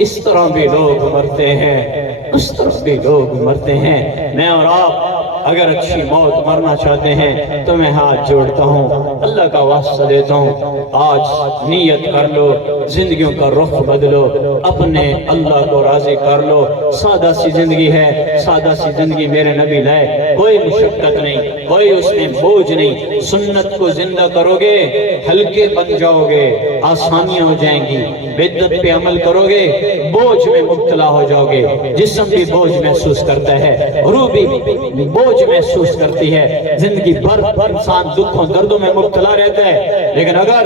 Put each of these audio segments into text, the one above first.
اس طرح بھی لوگ مرتے ہیں، اس طرح بھی لوگ مرتے ہیں۔ میں اور آپ اگر اچھی موت مرنا چاہتے ہیں تو میں ہاتھ جوڑتا ہوں، اللہ کا واسطہ دیتا ہوں، آج نیت کر لو، زندگیوں کا رخ بدلو، اپنے اللہ کو راضی کر لو۔ سادہ سی زندگی ہے، سادہ سی زندگی میرے نبی لائے، کوئی مشقت نہیں، کوئی اس میں بوجھ نہیں۔ سنت کو زندہ کرو گے ہلکے بن جاؤ گے، آسانیاں ہو جائیں گی۔ بدعت پہ عمل کرو گے بوجھ میں مبتلا ہو جاؤ گے۔ جسم بھی بوجھ محسوس کرتا ہے، روح بھی بوجھ محسوس کرتی ہے، زندگی بھر انسان دکھوں دردوں میں مبتلا رہتا ہے۔ لیکن اگر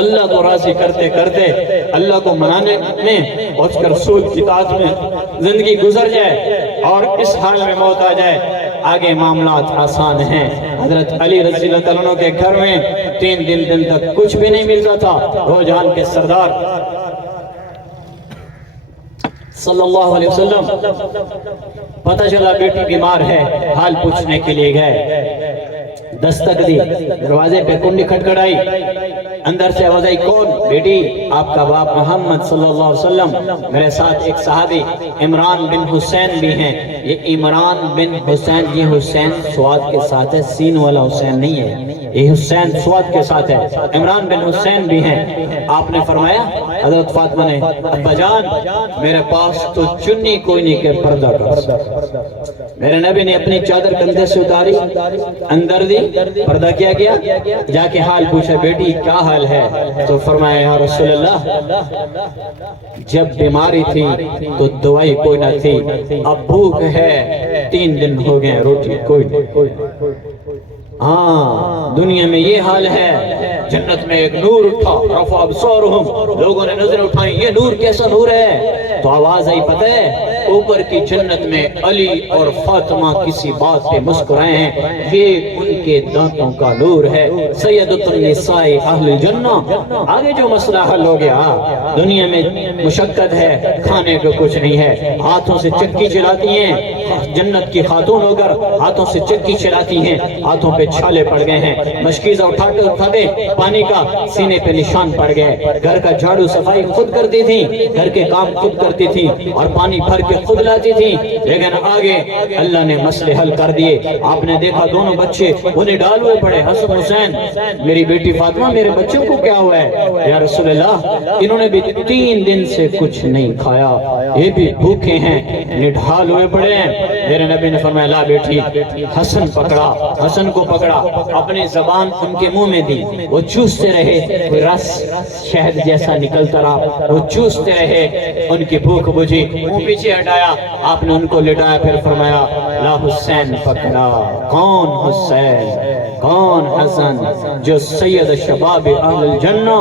اللہ کو راضی کرتے کرتے، اللہ کو منانے میں اور اس کے رسول کی اطاعت میں زندگی گزر جائے اور اس حال میں موت آ جائے، آگے معاملات آسان ہیں۔ حضرت علی رضی اللہ عنہ کے گھر میں 3 دن تک کچھ بھی نہیں ملتا تھا۔ روجان کے سردار صلی اللہ علیہ وسلم پتہ چلا بیٹی بیمار ہے، حال پوچھنے کے لیے گئے، دستک دی، دروازے پہ کنڈی کھٹکھٹائی، اندر سے آواز آئی، کون؟ بیٹی آپ کا باپ محمد صلی اللہ علیہ وسلم، میرے ساتھ ایک صحابی عمران بن حسین بھی ہیں۔ یہ عمران بن حسین، یہ حسین سواد کے ساتھ ہے، سین والا حسین نہیں ہے، یہ حسین سواد کے ساتھ ہے، عمران بن حسین بھی ہیں۔ آپ نے فرمایا، حضرت فاطمہ نے، ابا جان میرے پاس تو چنی کوئی نہیں کہ پردہ کر۔ میرے نبی نے اپنی چادر کندھے سے اتاری، اندر دی، پردہ کیا گیا، جا کے حال پوچھا، بیٹی کیا حال ہے؟ تو فرمایا، یا رسول اللہ جب بیماری تھی تو دوائی کوئی نہ تھی، اب بھوک ہے، 3 دن ہو گئے روٹی کوئی نہیں۔ ہاں دنیا میں یہ حال ہے، جنت میں ایک نور اٹھا، رفع ابصارہم، لوگوں نے نظریں اٹھائیں، یہ نور کیسا نور ہے؟ تو آواز آئی، پتہ ہے اوپر کی جنت میں علی اور فاطمہ کسی بات پہ مسکرائے ہیں، یہ ان کے دانتوں کا نور ہے، سیدۃ النساء اہل الجنہ۔ آگے جو مسئلہ حل ہو گیا، دنیا میں مشقت ہے، کھانے کو کچھ نہیں ہے، ہاتھوں سے چکی چلاتی ہیں، جنت کی خاتون ہو کر ہاتھوں سے چکی چلاتی ہیں، ہاتھوں پہ چھالے پڑ گئے ہیں، مشکیزہ اٹھاتے پانی کا سینے پہ نشان پڑ گئے، گھر کا جھاڑو صفائی خود کرتی تھی، گھر کے کام خود کرتی تھی اور پانی بھر کے خود لاتی تھی۔ لیکن آگے اللہ نے مسئلے حل کر دیے۔ آپ نے دیکھا دونوں بچے انہیں ڈال ہوئے پڑے، حسن حسین، میری بیٹی فاطمہ میرے بچوں کو کیا ہوا ہے؟ یا رسول اللہ انہوں نے بھی 3 دن سے کچھ نہیں کھایا، یہ بھی بھوکے ہیں، نڈھال ہوئے پڑے ہیں۔ میرے نبی نے فرمایا، لا بیٹی، حسن پکڑا، حسن کو پکڑا، اپنی زبان ان کے منہ میں دی، وہ چوستے رہے، کوئی رس شہد جیسا نکلتا رہا، وہ چوستے رہے، ان کی بھوک بجھی، منہ پیچھے ہٹایا، آپ نے ان کو لٹایا، پھر فرمایا، لا حسین پکڑا۔ کون حسین؟ کون حسن؟ جو سید شباب اہل الجنہ،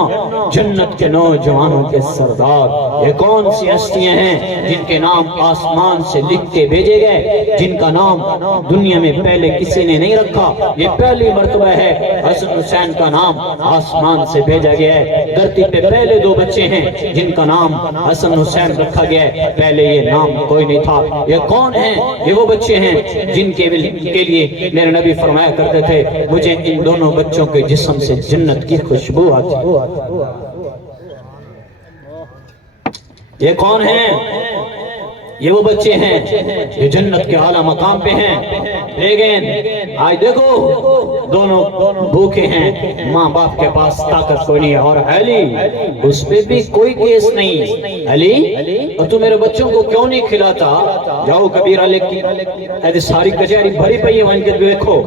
جنت کے نوجوانوں کے سردار۔ یہ کون سی ہستیاں ہیں جن کے نام آسمان سے لکھ کے بھیجے گئے، جن کا نام دنیا میں پہلے کسی نے نہیں رکھا، یہ پہلی مرتبہ ہے حسن حسین کا نام آسمان سے بھیجا گیا ہے۔ دھرتی پہ پہلے 2 بچے ہیں جن کا نام حسن حسین رکھا گیا ہے، پہلے یہ نام کوئی نہیں تھا۔ یہ کون ہیں؟ یہ وہ بچے ہیں جن کے لیے میرے نبی فرمایا کرتے تھے، مجھے ان دونوں بچوں کے جسم سے جنت کی خوشبو آتی۔ یہ کون ہیں؟ یہ وہ بچے ہیں جو جنت کے اعلیٰ مقام پہ ہیں۔ لیکن آج دیکھو دونوں بھوکے ہیں، ماں باپ کے پاس طاقت کوئی نہیں ہے، اور علی اس پہ بھی کوئی کیس نہیں۔ علی اور تو میرے بچوں کو کیوں نہیں کھلاتا؟ جاؤ کبیرہ لے کے، ایسے ساری کچہری بھری پئی ہے، وہاں کے دیکھو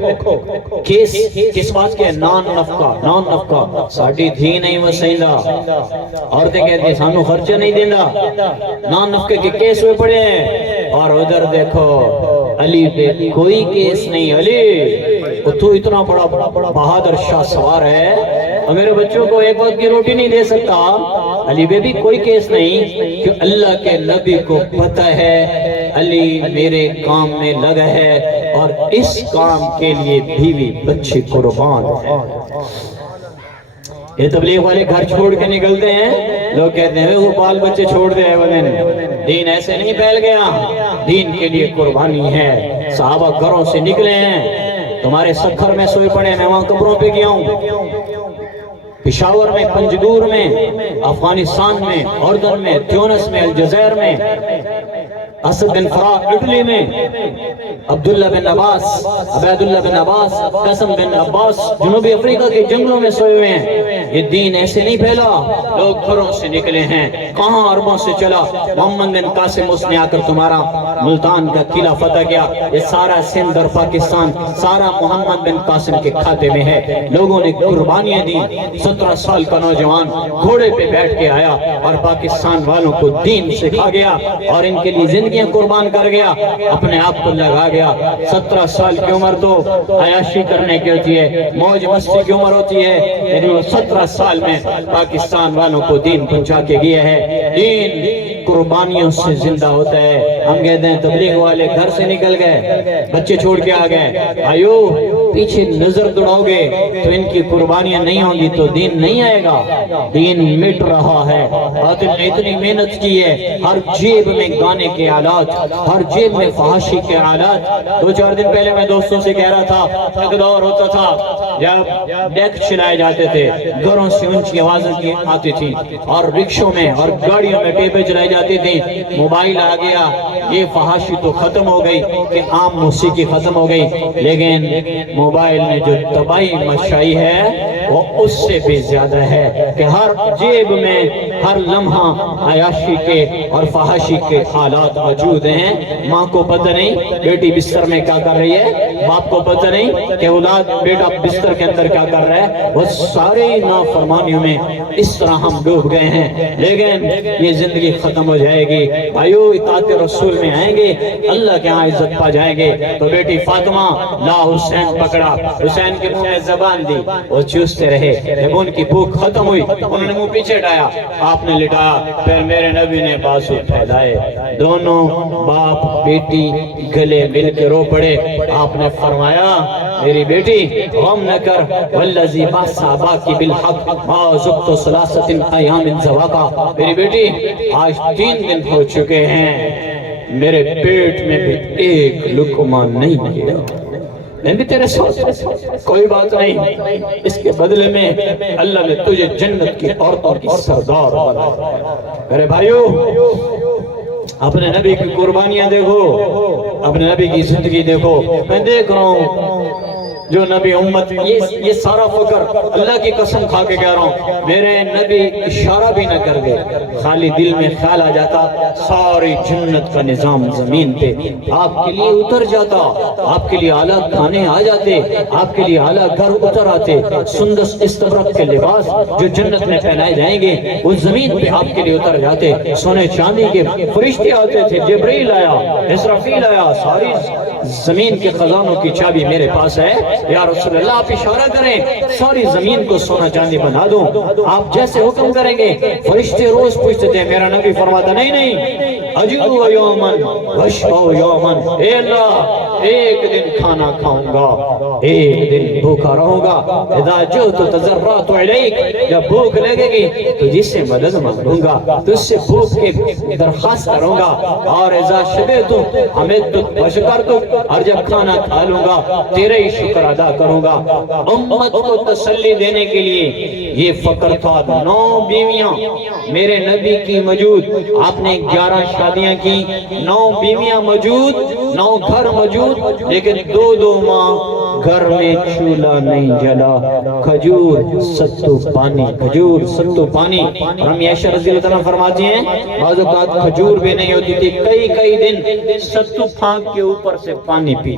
کیس کس بات کے؟ نان نفقہ ساڑی دھی نہیں وسائندہ، عورتیں کہتے ہیں سانو خرچہ نہیں دینا، نان نفقے کے کیس ہوئے پڑے ہیں۔ اور ادھر دیکھو علی پہ کوئی کیس نہیں۔ علی تو اتنا بڑا بہادر شاہ سوار ہے اور میرے بچوں کو ایک وقت کی روٹی نہیں دے سکتا، علی پہ بھی کوئی کیس نہیں، کہ اللہ کے نبی کو پتہ ہے علی میرے کام میں لگا ہے اور اس کام کے لیے بیوی بچے قربان ہے۔ یہ تبلیغ والے گھر چھوڑ کے نکلتے ہیں، لوگ کہتے ہیں وہ بال بچے چھوڑ دے ولن، دین ایسے نہیں پھیل گیا، دین کے لیے قربانی ہے۔ صحابہ گھروں سے نکلے ہیں، تمہارے سکھر میں سوئے پڑے، میں وہاں قبروں پہ گیا ہوں، پشاور میں، پنجگور میں، افغانستان میں، اردن میں، تیونس میں، الجزائر میں، اسد بن فرات اٹلی میں، عبداللہ بن عباس، عبید اللہ بن عباس، قاسم بن عباس جنوبی افریقہ کے جنگلوں میں سوئے ہوئے ہیں۔ یہ دین ایسے نہیں پھیلا، لوگ گھروں سے نکلے ہیں، کہاں عربوں سے چلا۔ محمد بن قاسم اس نے آ کر تمہارا ملتان کا قلعہ فتح کیا۔ یہ سارا سندھ اور پاکستان سارا محمد بن قاسم کے کھاتے میں ہے۔ لوگوں نے قربانیاں دی۔ 17 سال کا نوجوان گھوڑے پہ بیٹھ کے آیا اور پاکستان والوں کو دین سکھا گیا اور ان کے لیے زندگیاں قربان کر گیا، اپنے آپ کو لگا گیا۔ 17 سال کی عمر تو عیاشی کرنے کی ہوتی ہے، موج مستی کی عمر ہوتی ہے، لیکن وہ 17 سال میں پاکستان والوں کو دین پہنچا کے گیا ہے۔ دین قربانیوں سے زندہ ہوتا ہے۔ ہم کہتے ہیں تبلیغ والے گھر سے نکل گئے، بچے چھوڑ کے آ گئے۔ بھائیو، پیچھے نظر دوڑاؤ گے تو ان کی قربانیاں نہیں ہوں گی تو دین نہیں آئے گا۔ دین مٹ رہا ہے۔ باطل نے اتنی محنت کی ہے، ہر جیب میں گانے کے آلات، ہر جیب میں فحاشی کے آلات۔ 2-4 دن پہلے میں دوستوں سے کہہ رہا تھا، ایک دور ہوتا تھا جب ڈیک چلائے جاتے تھے، گھروں سے اونچی آوازیں آتی تھی، اور رکشوں میں اور گاڑیوں میں ٹیپیں چلائی جاتی تھی۔ موبائل آ گیا، یہ فحاشی تو ختم ہو گئی کہ عام موسیقی ختم ہو گئی، لیکن موبائل نے جو تباہی مچائی ہے وہ اس سے بھی زیادہ ہے کہ ہر جیب میں ہر لمحہ عیاشی کے اور فحاشی کے حالات موجود ہیں۔ ماں کو پتہ نہیں بیٹی بستر میں کیا کر رہی ہے، باپ کو پتہ نہیں کہ اولاد بیٹا بستر کے اندر کیا کر رہا ہے۔ وہ سارے نافرمانیوں میں اس طرح ہم ڈوب گئے ہیں، لیکن یہ زندگی ختم ہو جائے گی۔ بھائیو، اطاعت رسول میں آئیں گے، اللہ کے ہاں عزت پا جائیں گے۔ تو بیٹی فاطمہ لا حسین پکڑا، حسین کے منہ میں زبان دی، وہ چوستے رہے۔ جب ان کی بھوک ختم ہوئی انہوں نے منہ پیچھے ہٹایا، آپ نے لٹایا، پھر میرے نبی نے بازو پھیلائے، دونوں باپ بیٹی گلے مل کے رو پڑے۔ آپ نے فرمایا، میری بیٹی غم نہ کر، والذی بعث اباکی بالحق ما ذقت ثلاثۃ ایام زواقا۔ میری بیٹی آج 3 دن ہو چکے ہیں، میرے پیٹ میں بھی ایک لقمہ نہیں گیا، میں بھی تیرے ساتھ، کوئی بات نہیں، اس کے بدلے میں اللہ نے تجھے جنت کی عورتوں کی سردار بنایا۔ میرے بھائیو، اپنے نبی کی قربانیاں دیکھو، اپنے نبی کی زندگی دیکھو۔ میں دیکھ رہا ہوں جو نبی امت، یہ سارا فکر اللہ کی قسم کھا کے کہہ رہا ہوں، میرے نبی اشارہ بھی نہ کر دے، خالی دل میں خیال آ جاتا، ساری جنت کا نظام زمین پہ آپ کے لیے اتر جاتا، آپ کے لیے اعلیٰ کھانے آ جاتے، آپ کے لیے اعلیٰ گھر اتر آتے، سندس استبرق کے لباس جو جنت میں پہنائے جائیں گے وہ زمین پہ آپ کے لیے اتر جاتے، سونے چاندی کے فرشتے آتے تھے، جبرائیل آیا، اسرافیل آیا، ساری زمین کے خزانوں کی چابی میرے پاس ہے، یا رسول اللہ آپ اشارہ کریں، ساری زمین کو سونا چاندی بنا دوں، آپ جیسے حکم کریں گے۔ فرشتے روز پوچھتے تھے، میرا نبی فرماتا نہیں، اجو یومن وشبو یومن، اے اللہ ایک دن کھانا کھاؤں گا، ایک دن بھوکا رہوں گا، اذا جئت تضرعت الیک، جب بھوک لگے گی تو جس سے مدد مانگوں گا، تو اس سے بھوک کے درخواست کروں گا، اور اذا شبعت حمدتک وشکرتک، اور جب کھانا کھا لوں گا تیرے ہی شکر ادا کروں گا۔ امت کو تسلی دینے کے لیے یہ فقر تھا۔ 9 بیویاں میرے نبی کی موجود، آپ نے 11 شادیاں کی، 9 بیویاں موجود، 9 گھر موجود، لیکن 2 ماہ گھر میں چولہا نہیں جلا، کھجور ستو پانی، کھجور ستو پانی۔ ہم عائشہ رضی اللہ عنہ فرماتی ہیں بعض اوقات کھجور بھی نہیں ہوتی تھی، کئی دن ستو پھانک کے اوپر سے پانی پی،